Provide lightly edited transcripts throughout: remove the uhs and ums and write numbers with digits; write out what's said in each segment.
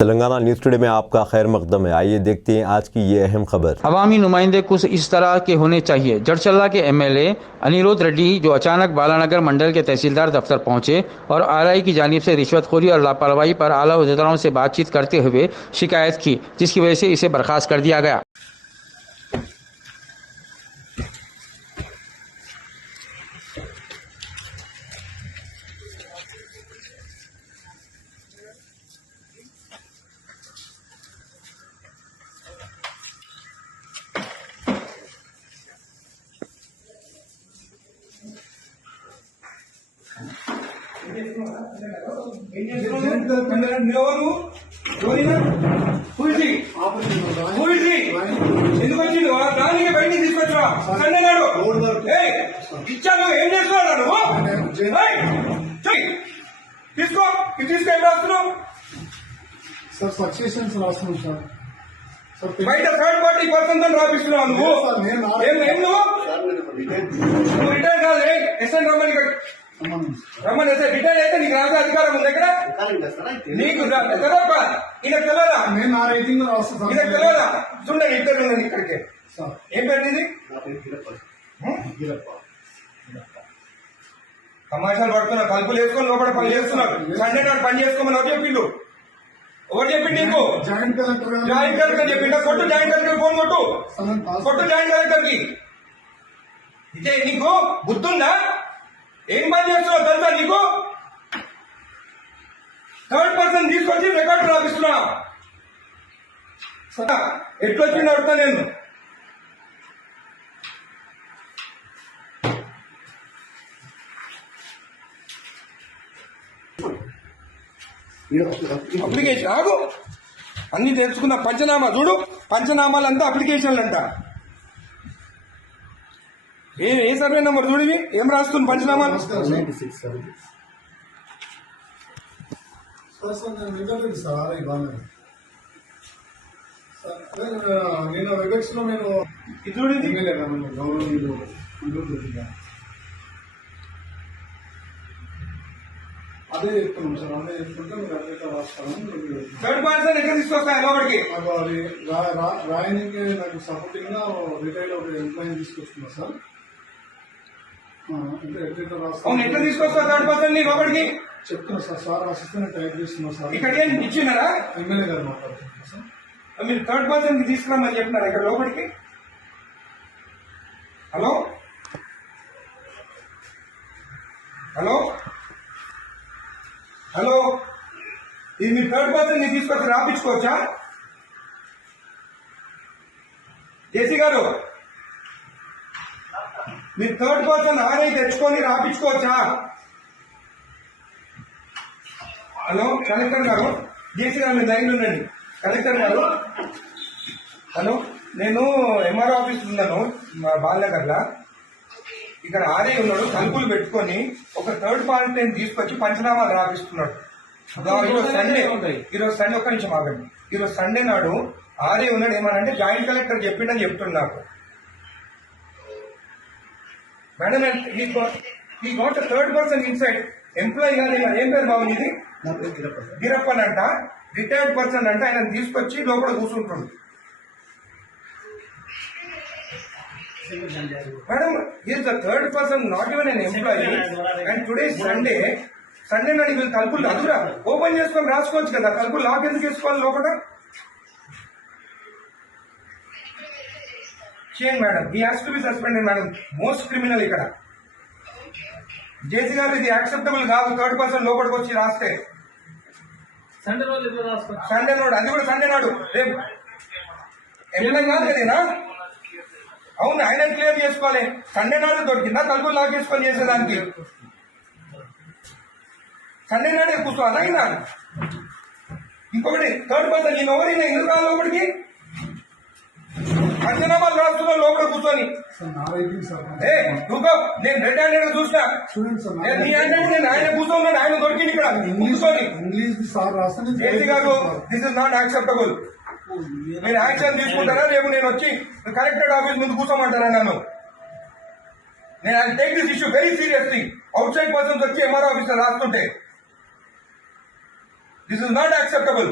Telangana news today में आपका खैर मकदम है। आइए देखते हैं आज की ये अहम खबर। अवामी नुमाइंदे कुछ इस तरह के होने चाहिए। जड़चल्ला के एमएलए अनिरुद्ध रेड्डी जो अचानक बालानगर मंडल के तहसीलदार दफ्तर पहुंचे और आरआई की जानिब से रिश्वतखोरी और लापरवाही पर आला अहदेदारों से बातचीत करते हुए शिकायत की, जिसकी वजह से इसे बर्खास्त कर दिया गया। ఎందుకు వచ్చిండు దానికి బయటికి తీసుకొచ్చా సండే నాడు ఇచ్చాను ఏం చేస్తున్నాడు నువ్వు తీసుకో తీసుకో ఏం రాస్తున్నావు సార్ సక్సెషన్స్ రాస్తున్నాం సార్ బయట థర్డ్ పార్టీ పర్సన్ తో రాపిస్తున్నావు నువ్వు ఏం నువ్వు రిటైర్ కాదు ఎస్ఎన్ రమ్మని రమ్మని వస్తే రిటైర్ అయితే నీకు రాసే అధికారం ఉంది ఎక్కడ నీకు తెలవా ఈయనకు తెలియదా నేను నా రైటింగ్ లో రాస్తాను ఈయనకు తెలియదా చూడండి ఇద్దరు ఉన్నాను ఇక్కడికి ఏం పేరు ఇది తమాషాలు పడుతున్నారు కలుపులు వేసుకొని లోపల పని చేస్తున్నారు సండే నాడు పని చేసుకోమని ఎవరు చెప్పిండు ఎవరు చెప్పిండు నీకు జాయింట్ కలెక్టర్ చెప్పిండా కొట్టు జాయింట్ కలెక్టర్ ఫోన్ కొట్టు జాయింట్ కలెక్టర్ కి ఇదే నీకు బుద్ధుందా ఏం పని చేస్తున్నావు తెలుసా నీకు థర్డ్ పర్సన్ తీసుకొచ్చి రికార్డు రాపిస్తున్నా ఎట్లొచ్చింది అడుగుతా నేను అప్లికేషన్ ఆగు అన్ని తెలుసుకున్న పంచనామా చూడు పంచనామాలంతా అప్లికేషన్లు అంట ఏ సర్వే నెంబర్ చూడవి ఏం రాస్తుంది పంచనామా నేను వెబెక్స్ లో నేను చూడండి గౌరవనీయులు అదే చెప్తున్నాం సార్ అదే చెప్తుంటే మీరు అదే రాస్తాను థర్డ్ పర్సన్ ఎక్కడ తీసుకొస్తాయి లోపలికి నాకు అది రాయనికి నాకు సపోర్టింగ్ గా రిటైల్ ఒక ఎంప్లాయీ తీసుకొస్తున్నా సార్ అంటే అవును ఎట్లా తీసుకొస్తా థర్డ్ పర్సన్ ని లోపలికి చెప్తున్నా సార్ సార్ రాసిస్తే నేను టైప్ చేస్తున్నా సార్ ఇక్కడ ఏం ఇచ్చినారా ఎమ్మెల్యే గారు మాట్లాడుతున్నా సార్ మీరు థర్డ్ పర్సన్ కి తీసుకురామని చెప్తున్నారు ఇక్కడ లోపలికి హలో హలో హలో ఇది మీరు థర్డ్ పర్సన్ ని తీసుకొచ్చి రాపించుకోవచ్చా జేసీ గారు మీరు థర్డ్ పర్సన్ ఆర్ఐ తెచ్చుకొని రాపించుకోవచ్చా హలో కలెక్టర్ గారు జేసీ గారు మీరు లైన్ ఉండండి కలెక్టర్ గారు హలో నేను ఎంఆర్ఓ ఆఫీస్ ఉన్నాను బాలనగర్లో ఇక్కడ ఆర్ఐ ఉన్నాడు తలుపులు పెట్టుకొని ఒక థర్డ్ పార్టీని తీసుకొచ్చి పంచనామాలు రాపిస్తున్నాడు ఈరోజు సండే ఒక్క నిమిషం ఆగండి ఈరోజు సండే నాడు ఆర్ఐ ఉన్నాడు ఏమనంటే జాయింట్ కలెక్టర్ చెప్పిండని చెప్తున్నాడు నాకు మేడం ఈ గోట్ థర్డ్ పర్సన్ ఇన్సైడ్ ఎంప్లాయీ గారు ఏం పేరు బాబు ఇది గిరప్పన్ అంట రిటైర్డ్ పర్సన్ అంటే ఆయన తీసుకొచ్చి లోపల కూర్చుంటుండు madam is the third person not even an employee and today Sunday నాడు వీళ్ళు కలుపులు అదురా ఓపెన్ చేసుకొని రాసుకోవచ్చు కదా కలుపులు లాక్ ఎందుకు వేసుకోవాలి లోపల చేయండి మేడం ఈ has to be suspended madam most criminal ఇక్కడ జేసీ గారు ఇది యాక్సెప్టబుల్ కాదు థర్డ్ పర్సన్ లోపలికి వచ్చి రాస్తే సండే నాడు అది కూడా సండే నాడు రేపు ఎమ్మెల్యే కాదు కదేనా అవును ఆయన క్లియర్ చేసుకోవాలి సండే నాడు దొరికిందా తలుపులు లాక్ చేసుకొని చేసేదానికి సండే నాడే కూర్చోవాలా అయినా ఇంకొకటి థర్డ్ పర్సన్ నేను ఎవరైనా ఎందుకు రావాలి లోపలికి పంచనామాలు రాస్తున్నా లోపల కూర్చొని నేను రెడ్ హ్యాండెడ్ చూసినా నీ హ్యాండెడ్ నేను ఆయన కూర్చోన్నాడు ఆయన దొరికింది ఇక్కడ కూర్చొని జేసీ గారు దిస్ ఇస్ నాట్ యాక్సెప్టబుల్ మీరు యాక్షన్ తీసుకుంటారా రేపు నేను వచ్చి కలెక్టరేట్ ఆఫీస్ ముందు కూర్చోమంటారా నన్ను నేను I take this issue very seriously outside persons వచ్చి ఎంఆర్ఓ ఆఫీసర్ రాస్తుంటే this is not acceptable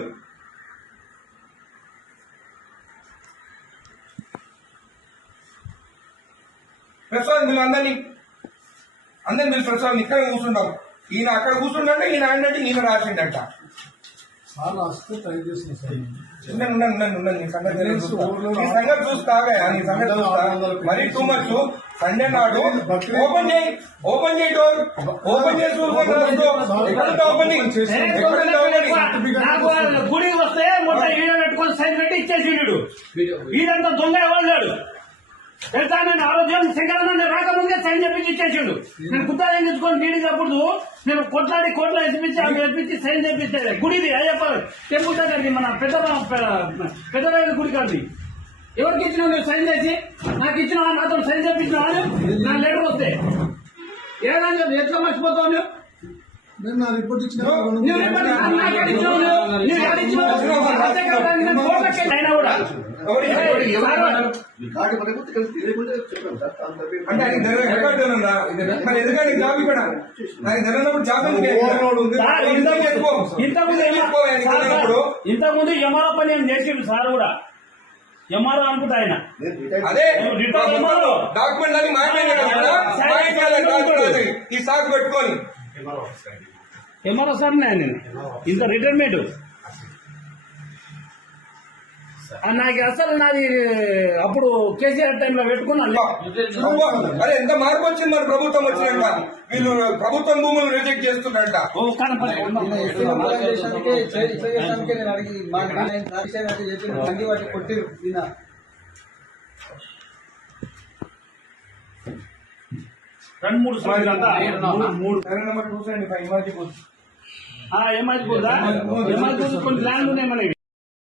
Prasad మీరు అందరినీ మీరు ప్రసాద్ ఇక్కడ కూర్చుంటాం. ఈయన అక్కడ కూర్చుంటే ఈయన అంటే ఈయన రాసిండట. సార్ రాస్తే ట్రై చేసిన సార్. ఉండండి నీ సంగతి చూస్తాగా నీ సంగతి చూస్తా. మరీ టూ మచ్. సండే నాడు ఓపెన్ చేయి డోర్ ఓపెన్ చేసి ఓపెనింగ్ గుడికి వస్తే మొత్తం ఈడ పెట్టుకొని సైన్ పెట్టి ఇచ్చేసిండు. వీడంతా దొంగ ఎవరు తెలుసా? నేను ఆరోగ్యం శంకరన్న రాకముందే సైన్ చెప్పించి ఇచ్చేసిండు. నేను గుత్తాలు తెచ్చుకొని నీడికి అప్పుడు నేను కొట్లాడి కోట్ల ఎత్తిపించి సైన్ చేపించాడు. గుడిది అయ్యప్ప టెంపుల్ దగ్గరికి మన పెద్దరాయల గుడి కాదు. ఎవరికి ఇచ్చినావు నువ్వు సైన్ చేసి? నాకు ఇచ్చినావా? నాతో సైన్ చేపించినావా? నా లెటర్ వస్తే ఏదైనా చెప్పి ఎట్లా మర్చిపోతావు నువ్వు? నేను నా రిపోర్ట్ ఇచ్చిన అయినా కూడా అంటే ఆయన రికార్డుందా? మరి ఎందుకంటే జాబ్ ఇక్కడ ఆయన జరిగినప్పుడు జాబ్ ఇంతకుముందు ఎంఆర్ఓ పని ఏం చేసిండు సార్ కూడా. ఎంఆర్ఓ అనుకుంటా ఆయన. అదే డాక్యుమెంట్ అని మాట్లాడే ఈ సాగు పెట్టుకొని ఎంఆర్ఓ సార్ నేను ఇంత రిటైర్మెంట్ నాకు అసలు నాది అప్పుడు కేసీఆర్ టైంలో పెట్టుకున్నాను. అరే ఎంత మార్పు వచ్చింది మన ప్రభుత్వం వచ్చినాక. వీళ్ళు ప్రభుత్వం భూములు రిజెక్ట్ చేస్తున్నారట. రెండు మూడు సార్లు నెంబర్ 275 ఎమ్మాజీ కొన్ని ల్యాండ్ ఉన్నాయి మనకి.